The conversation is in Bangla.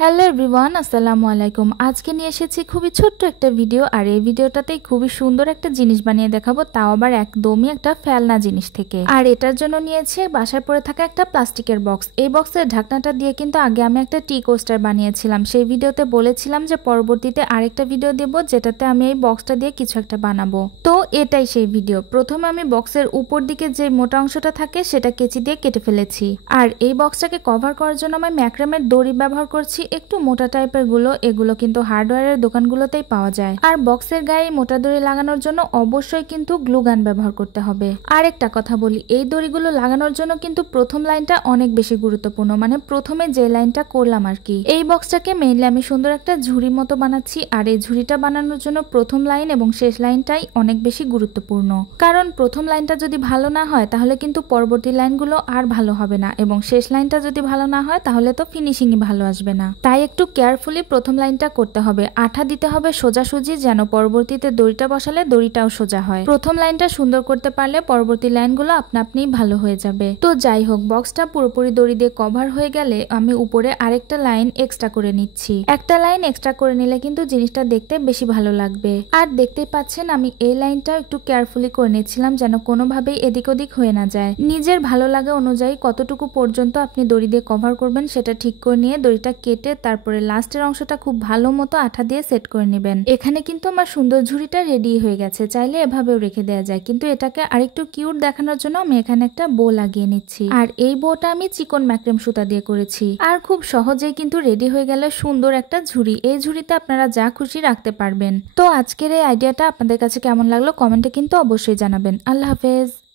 হ্যালো এভরিওয়ান, আসসালামু আলাইকুম। আজকে নিয়ে এসেছি খুবই ছোট্ট একটা ভিডিও, আর এই ভিডিওটাতেই খুবই সুন্দর একটা জিনিস বানিয়ে দেখাবো, তাও আবার একদমই একটা ফেলনা জিনিস থেকে। আর এটার জন্য নিয়েছি বাসায় পড়ে থাকা একটা প্লাস্টিকের বক্স। এই বক্সের ঢাকনাটা দিয়ে কিন্তু আগে আমি একটা টি কোস্টার বানিয়েছিলাম। সেই ভিডিওতে বলেছিলাম যে পরবর্তীতে আরেকটা ভিডিও দেব যেটাতে আমি এই বক্সটা দিয়ে কিছু একটা বানাবো। তো এটাই সেই ভিডিও। প্রথমে আমি বক্সের উপর দিকে যে মোটা অংশটা থাকে সেটা কেচি দিয়ে কেটে ফেলেছি। আর এই বক্সটাকে কভার করার জন্য আমি ম্যাক্রামের দড়ি ব্যবহার করছি, একটু মোটা টাইপের গুলো। এগুলো কিন্তু হার্ডওয়্যারের দোকানগুলোতেই পাওয়া যায়। আর বক্সের গায়ে মোটা দড়ি লাগানোর জন্য অবশ্যই কিন্তু গ্লু গান ব্যবহার করতে হবে। আর একটা কথা বলি, এই দড়িগুলো লাগানোর জন্য কিন্তু প্রথম লাইনটা অনেক বেশি গুরুত্বপূর্ণ, মানে প্রথমে যে লাইনটা করলাম আর কি। এই বক্সটাকে মেইনলি আমি সুন্দর একটা ঝুড়ি মতো বানাচ্ছি, আর এই ঝুড়িটা বানানোর জন্য প্রথম লাইন এবং শেষ লাইনটাই অনেক বেশি গুরুত্বপূর্ণ। কারণ প্রথম লাইনটা যদি ভালো না হয় তাহলে কিন্তু পরবর্তী লাইনগুলো আর ভালো হবে না, এবং শেষ লাইনটা যদি ভালো না হয় তাহলে তো ফিনিশিংই ভালো আসবে না। তাই একটু কেয়ারফুলি প্রথম লাইনটা করতে হবে। আঠা দিতে হবে সোজাসুজি, যেন পরবর্তীতে দড়িটা বসালে দড়িটাও সোজা হয়। প্রথম লাইনটা সুন্দর করতে পারলে পরবর্তী লাইনগুলো আপনা আপনিই ভালো হয়ে যাবে। তো যাই হোক, বক্সটা পুরোপুরি দড়ি দিয়ে কভার হয়ে গেলে আমি উপরে আরেকটা লাইন এক্সট্রা করে নিচ্ছি। একটা লাইন এক্সট্রা করে নিলে কিন্তু জিনিসটা দেখতে বেশি ভালো লাগবে। আর দেখতেই পাচ্ছেন আমি এই লাইনটা একটু কেয়ারফুলি করে নিচ্ছিলাম যেন কোনোভাবেই এদিক ওদিক হয়ে না যায়। নিজের ভালো লাগা অনুযায়ী কতটুকু পর্যন্ত আপনি দড়ি দিয়ে কভার করবেন সেটা ঠিক করে নিয়ে দড়িটা কেটে তারপরে লাস্টের অংশটা খুব ভালো মতো আঠা দিয়ে সেট করে নেবেন। এখানে কিন্তু আমার সুন্দর ঝুড়িটা রেডি হয়ে গেছে। চাইলে এভাবেও রেখে দেওয়া যায়, কিন্তু এটাকে আরেকটু কিউট দেখানোর জন্য আমি এখানে একটা বো লাগিয়ে নিচ্ছি। আর এই বোটা আমি চিকন ম্যাক্রেম সুতা দিয়ে করেছি। আর খুব সহজেই কিন্তু রেডি হয়ে গেল সুন্দর একটা ঝুড়ি। এই ঝুড়িতে আপনারা যা খুশি রাখতে পারবেন। তো আজকের এই আইডিয়াটা আপনাদের কাছে কেমন লাগলো কমেন্টে কিন্তু অবশ্যই জানাবেন। আল্লাহ হাফেজ।